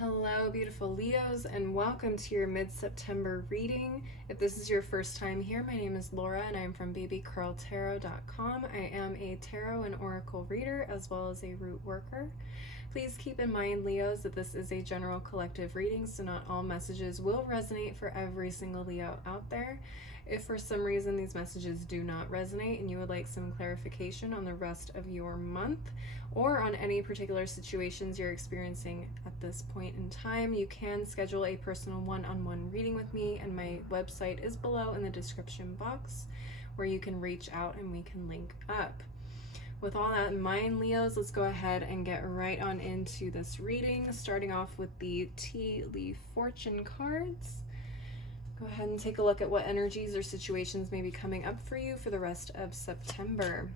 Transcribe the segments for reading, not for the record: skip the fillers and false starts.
Hello, beautiful Leos, and welcome to your mid-September reading. If this is your first time here, my name is Laura, and I'm from babycurltarot.com. I am a tarot and oracle reader, as well as a root worker. Please keep in mind, Leos, that this is a general collective reading, so not all messages will resonate for every single Leo out there. If for some reason these messages do not resonate and you would like some clarification on the rest of your month or on any particular situations you're experiencing at this point in time, you can schedule a personal one-on-one reading with me, and my website is below in the description box where you can reach out and we can link up. With all that in mind, Leos, let's go ahead and get right on into this reading, starting off with the Tea Leaf Fortune cards. Go ahead and take a look at what energies or situations may be coming up for you for the rest of September.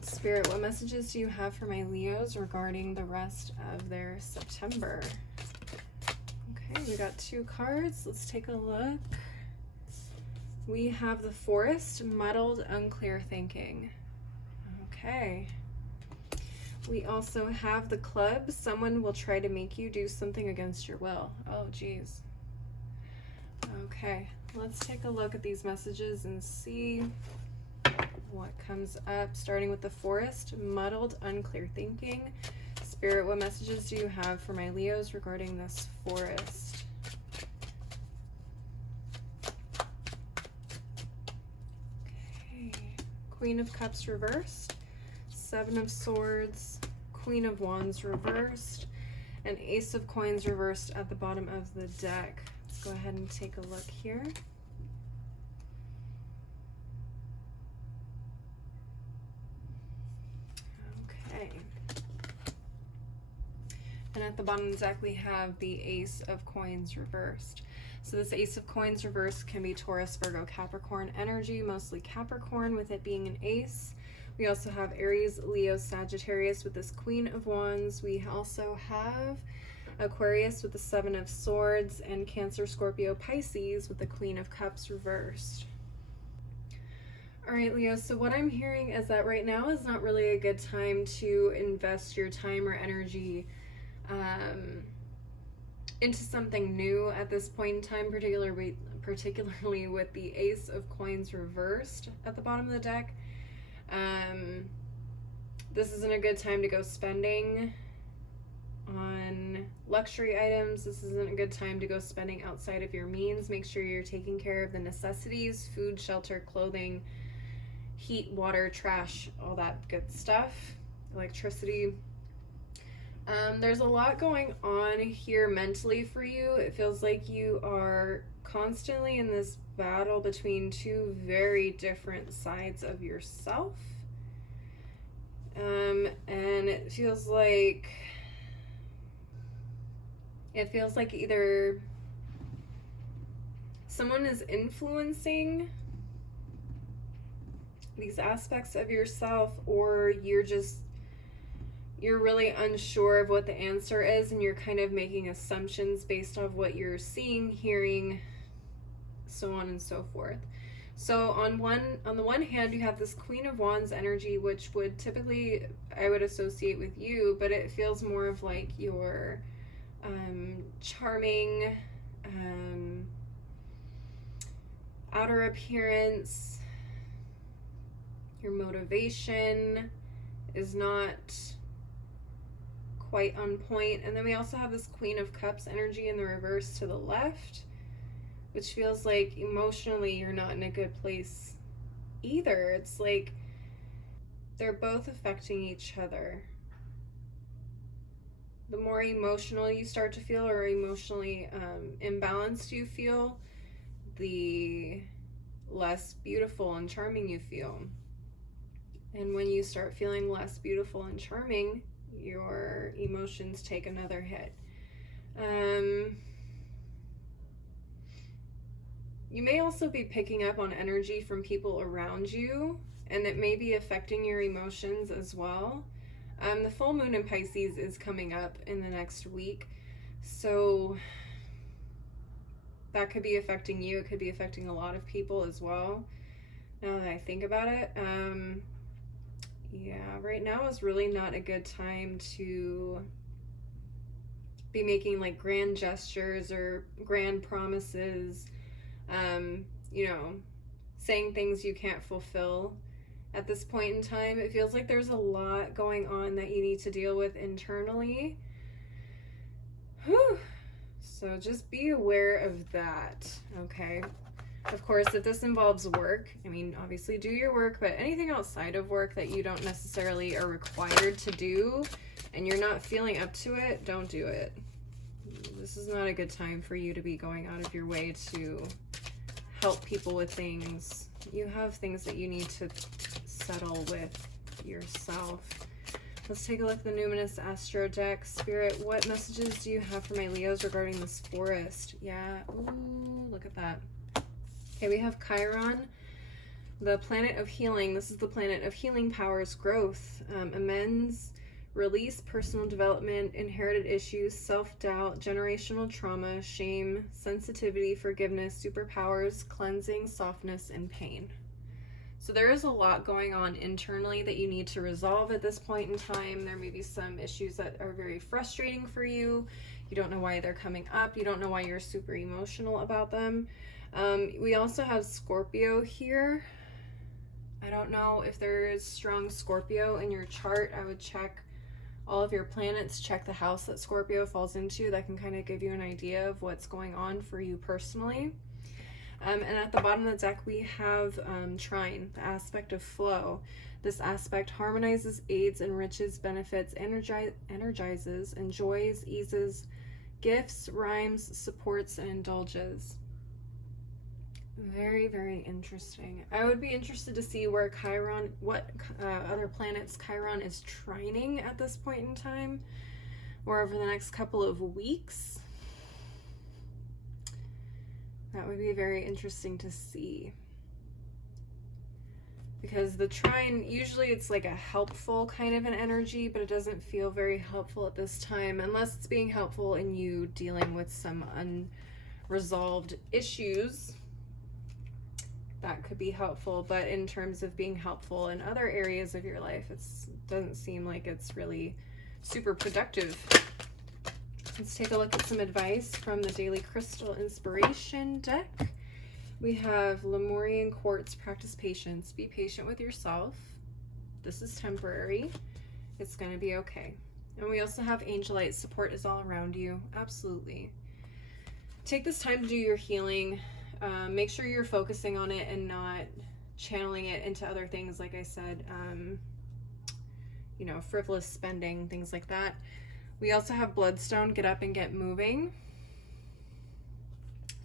Spirit, what messages do you have for my Leos regarding the rest of their September? Okay, we got two cards. Let's take a look. We have the Forest, Muddled, Unclear Thinking. Okay. We also have the Club, Someone will try to make you do something against your will. Oh, geez. Okay, let's take a look at these messages and see what comes up, starting with the Forest, Muddled, Unclear Thinking. Spirit, what messages do you have for my Leos regarding this Forest? Okay, Queen of Cups reversed, Seven of Swords, Queen of Wands reversed, and Ace of Coins reversed at the bottom of the deck. Let's go ahead and take a look here. Okay. And at the bottom of the deck, we have the Ace of Coins reversed. So this Ace of Coins reversed can be Taurus, Virgo, Capricorn energy, mostly Capricorn with it being an ace. We also have Aries, Leo, Sagittarius with this Queen of Wands. We also have Aquarius with the Seven of Swords, and Cancer, Scorpio, Pisces with the Queen of Cups reversed. All right, Leo, so what I'm hearing is that right now is not really a good time to invest your time or energy into something new at this point in time, particularly with the Ace of Coins reversed at the bottom of the deck. This isn't a good time to go spending on luxury items. This isn't a good time to go spending outside of your means. Make sure you're taking care of the necessities: food, shelter, clothing, heat, water, trash, all that good stuff, electricity. There's a lot going on here mentally for you. It feels like you are constantly in this battle between two very different sides of yourself. And it feels like either someone is influencing these aspects of yourself, or you're really unsure of what the answer is, and you're kind of making assumptions based off what you're seeing, hearing, so on and so forth. So on the one hand, you have this Queen of Wands energy, which would typically, I would associate with you, but it feels more of like your charming outer appearance. Your motivation is not quite on point. And then we also have this Queen of Cups energy in the reverse to the left, which feels like emotionally you're not in a good place either. It's like they're both affecting each other. The more emotional you start to feel, or emotionally imbalanced you feel, the less beautiful and charming you feel. And when you start feeling less beautiful and charming, your emotions take another hit. You may also be picking up on energy from people around you, and it may be affecting your emotions as well. The full moon in Pisces is coming up in the next week, so that could be affecting you. It could be affecting a lot of people as well, now that I think about it. Yeah, right now is really not a good time to be making like grand gestures or grand promises, you know, saying things you can't fulfill at this point in time. It feels like there's a lot going on that you need to deal with internally. Whew. So just be aware of that, okay? Of course, if this involves work, I mean, obviously do your work, but anything outside of work that you don't necessarily are required to do and you're not feeling up to it, don't do it. This is not a good time for you to be going out of your way to help people with things. You have things that you need to settle with yourself. Let's take a look at the Numinous Astro deck. Spirit, what messages do you have for my Leos regarding this forest? Yeah, ooh, look at that. Okay, we have Chiron, the planet of healing. This is the planet of healing powers, growth, amends, release, personal development, inherited issues, self-doubt, generational trauma, shame, sensitivity, forgiveness, superpowers, cleansing, softness, and pain. So there is a lot going on internally that you need to resolve at this point in time. There may be some issues that are very frustrating for you. You don't know why they're coming up. You don't know why you're super emotional about them. We also have Scorpio here. I don't know if there is strong Scorpio in your chart. I would check all of your planets, check the house that Scorpio falls into. That can kind of give you an idea of what's going on for you personally. And at the bottom of the deck, we have Trine, the aspect of flow. This aspect harmonizes, aids, enriches, benefits, energizes, enjoys, eases, gifts, rhymes, supports, and indulges. Very, very interesting. I would be interested to see where Chiron, what other planets Chiron is trining at this point in time, or over the next couple of weeks. That would be very interesting to see. Because the trine, usually it's like a helpful kind of an energy, but it doesn't feel very helpful at this time, unless it's being helpful in you dealing with some unresolved issues. That could be helpful, but in terms of being helpful in other areas of your life, it doesn't seem like it's really super productive. Let's take a look at some advice from the Daily Crystal Inspiration deck. We have Lemurian Quartz, practice patience. Be patient with yourself. This is temporary. It's going to be okay. And we also have Angelite, support is all around you. Absolutely. Take this time to do your healing. Make sure you're focusing on it and not channeling it into other things, like I said, you know, frivolous spending, things like that. We also have Bloodstone, get up and get moving.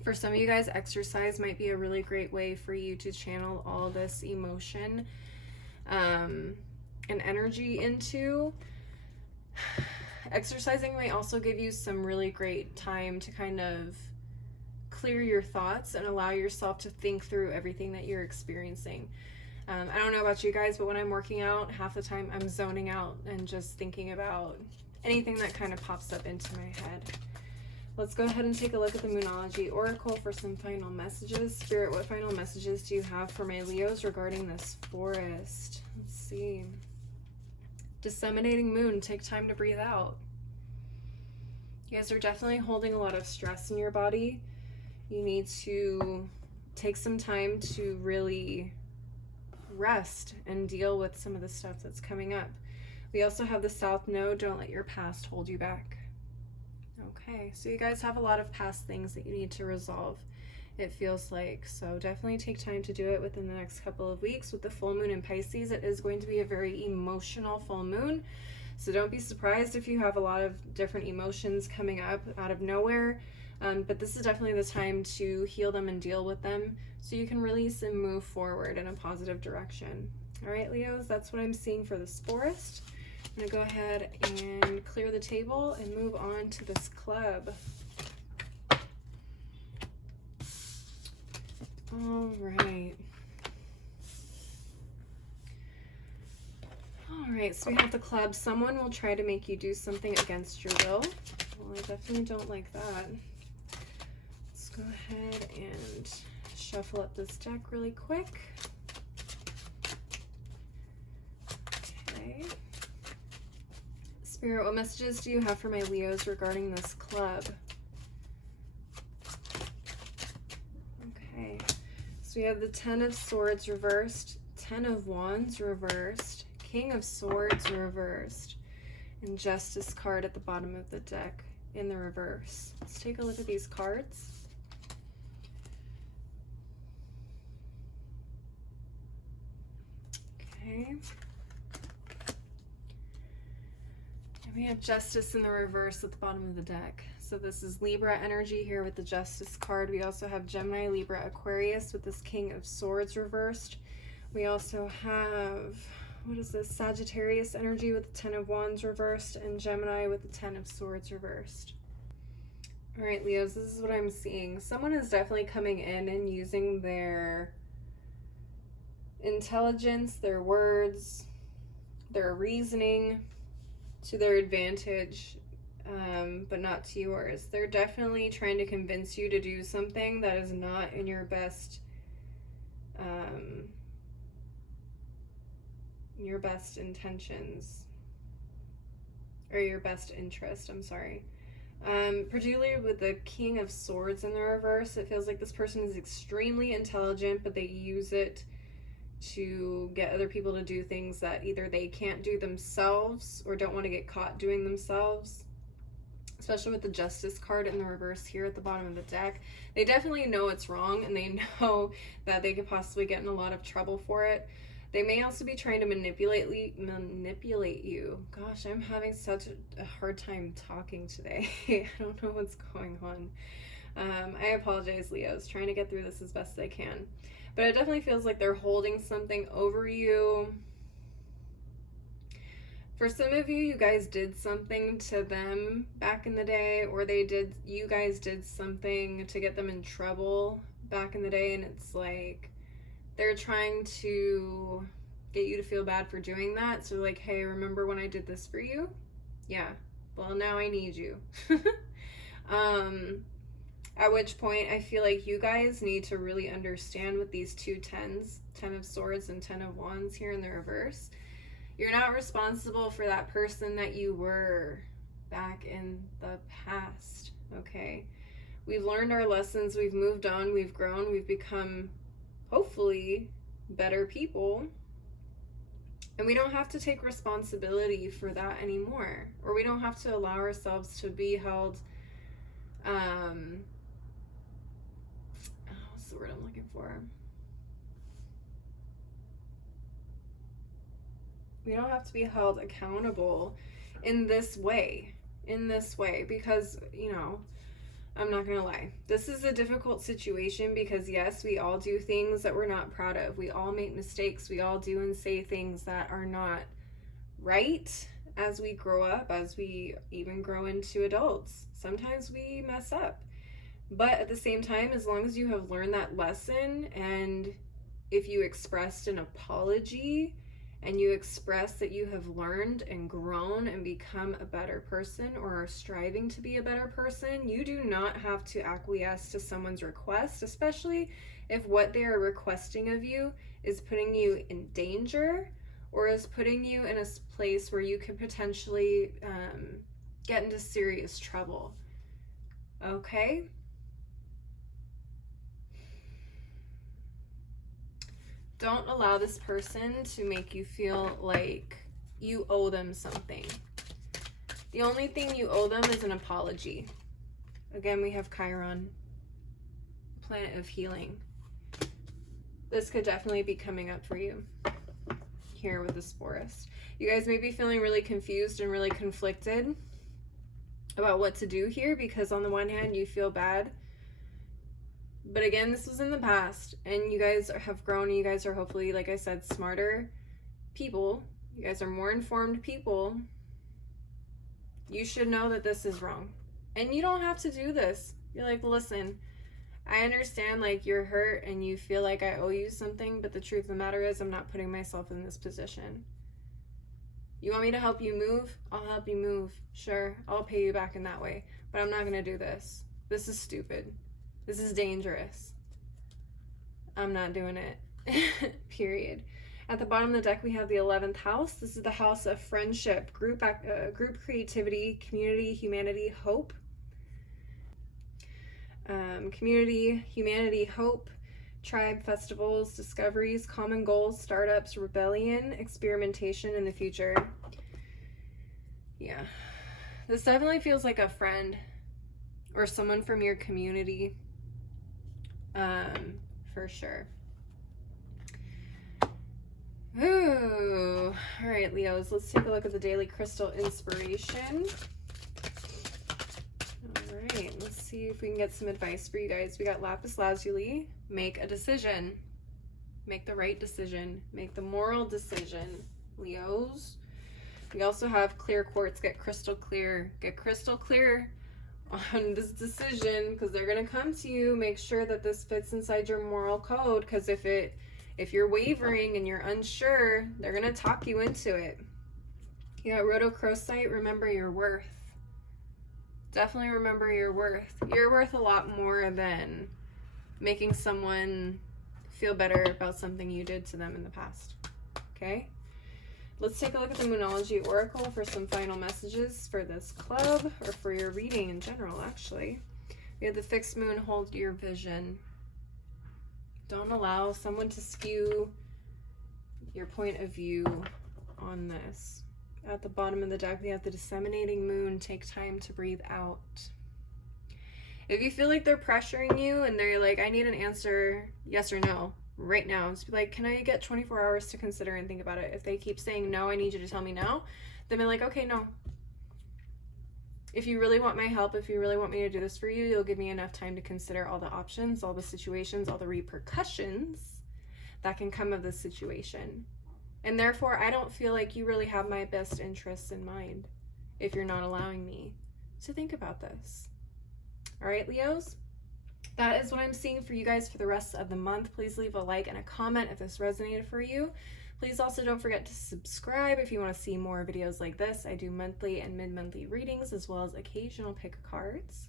For some of you guys, exercise might be a really great way for you to channel all this emotion and energy into. Exercising may also give you some really great time to kind of clear your thoughts and allow yourself to think through everything that you're experiencing. I don't know about you guys, but when I'm working out, half the time I'm zoning out and just thinking about anything that kind of pops up into my head. Let's go ahead and take a look at the Moonology Oracle for some final messages. Spirit, what final messages do you have for my Leos regarding this forest? Let's see. Disseminating moon, take time to breathe out. You guys are definitely holding a lot of stress in your body. You need to take some time to really rest and deal with some of the stuff that's coming up. We also have the South Node, don't let your past hold you back. Okay, so you guys have a lot of past things that you need to resolve, it feels like. So definitely take time to do it within the next couple of weeks. With the full moon in Pisces, it is going to be a very emotional full moon. So don't be surprised if you have a lot of different emotions coming up out of nowhere. But this is definitely the time to heal them and deal with them so you can release and move forward in a positive direction. All right, Leos, that's what I'm seeing for this forest. I'm going to go ahead and clear the table and move on to this club. All right. All right, so we have the club. Someone will try to make you do something against your will. Well, I definitely don't like that. Let's go ahead and shuffle up this deck really quick. Okay. Spirit, what messages do you have for my Leos regarding this club? Okay, so we have the 10 of Swords reversed, 10 of Wands reversed, King of Swords reversed, and Justice card at the bottom of the deck in the reverse. Let's take a look at these cards. Okay. And we have Justice in the reverse at the bottom of the deck. So this is Libra energy here with the Justice card. We also have Gemini, Libra, Aquarius with this King of Swords reversed. We also have, what is this, Sagittarius energy with the 10 of Wands reversed, and Gemini with the 10 of Swords reversed. All right, Leos, this is what I'm seeing. Someone is definitely coming in and using their intelligence, their words, their reasoning to their advantage, but not to yours. They're definitely trying to convince you to do something that is not in your best intentions, or your best interest, I'm sorry. Particularly with the King of Swords in the reverse, it feels like this person is extremely intelligent, but they use it to get other people to do things that either they can't do themselves or don't want to get caught doing themselves. Especially with the Justice card in the reverse here at the bottom of the deck. They definitely know it's wrong, and they know that they could possibly get in a lot of trouble for it. They may also be trying to manipulate you. Gosh, I'm having such a hard time talking today. I don't know what's going on. I apologize, Leos. Trying to get through this as best as I can. But it definitely feels like they're holding something over you. For some of you, you guys did something to them back in the day, or you guys did something to get them in trouble back in the day, and it's like they're trying to get you to feel bad for doing that. So like, hey, remember when I did this for you? Yeah, well, now I need you. At which point I feel like you guys need to really understand with these two tens, 10 of Swords and 10 of Wands here in the reverse. You're not responsible for that person that you were back in the past, okay? We've learned our lessons, we've moved on, we've grown, we've become, hopefully, better people. And we don't have to take responsibility for that anymore. Or we don't have to allow ourselves to be held, what's the word I'm looking for? We don't have to be held accountable in this way, because, you know, I'm not gonna lie. This is a difficult situation because, yes, we all do things that we're not proud of. We all make mistakes. We all do and say things that are not right as we grow up, as we even grow into adults. Sometimes we mess up. But at the same time, as long as you have learned that lesson, and if you expressed an apology and you express that you have learned and grown and become a better person, or are striving to be a better person, you do not have to acquiesce to someone's request, especially if what they are requesting of you is putting you in danger, or is putting you in a place where you could potentially get into serious trouble. Okay? Don't allow this person to make you feel like you owe them something. The only thing you owe them is an apology. Again, we have Chiron, planet of healing. This could definitely be coming up for you here with the Sporist. You guys may be feeling really confused and really conflicted about what to do here, because on the one hand, you feel bad. But again, this was in the past, and you guys have grown, and you guys are hopefully, like I said, smarter people. You guys are more informed people. You should know that this is wrong. And you don't have to do this. You're like, listen, I understand, like, you're hurt and you feel like I owe you something, but the truth of the matter is I'm not putting myself in this position. You want me to help you move? I'll help you move. Sure, I'll pay you back in that way. But I'm not going to do this. This is stupid. This is dangerous. I'm not doing it. Period. At the bottom of the deck, we have the 11th house. This is the house of friendship, group creativity, community, humanity, hope. Community, humanity, hope, tribe, festivals, discoveries, common goals, startups, rebellion, experimentation in the future. Yeah. This definitely feels like a friend or someone from your community. For sure. Ooh. All right, Leos, let's take a look at the daily crystal inspiration. All right, let's see if we can get some advice for you guys. We got lapis lazuli. Make a decision. Make the right decision. Make the moral decision, Leos. We also have clear quartz. Get crystal clear. Get crystal clear on this decision, because they're going to come to you. Make sure that this fits inside your moral code, because if you're wavering and you're unsure, they're going to talk you into it. You got rhodochrosite. Remember your worth. Definitely remember your worth. You're worth a lot more than making someone feel better about something you did to them in the past. Okay? Let's take a look at the Moonology Oracle for some final messages for this club, or for your reading in general, actually. We have the fixed moon, hold your vision. Don't allow someone to skew your point of view on this. At the bottom of the deck, we have the disseminating moon, take time to breathe out. If you feel like they're pressuring you and they're like, I need an answer, yes or no, right now, just be like, can I get 24 hours to consider and think about it? If they keep saying no, I need you to tell me no, then be like, okay, no. If you really want my help, if you really want me to do this for you, you'll give me enough time to consider all the options, all the situations, all the repercussions that can come of this situation. And therefore, I don't feel like you really have my best interests in mind if you're not allowing me to think about this. All right, Leos? That is what I'm seeing for you guys for the rest of the month. Please leave a like and a comment if this resonated for you. Please also don't forget to subscribe if you want to see more videos like this. I do monthly and mid-monthly readings, as well as occasional pick cards.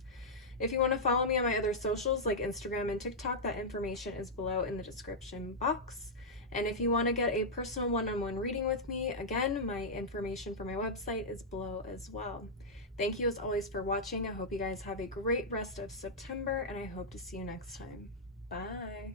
If you want to follow me on my other socials like Instagram and TikTok, that information is below in the description box. And if you want to get a personal one-on-one reading with me, again, my information for my website is below as well. Thank you as always for watching. I hope you guys have a great rest of September, and I hope to see you next time. Bye.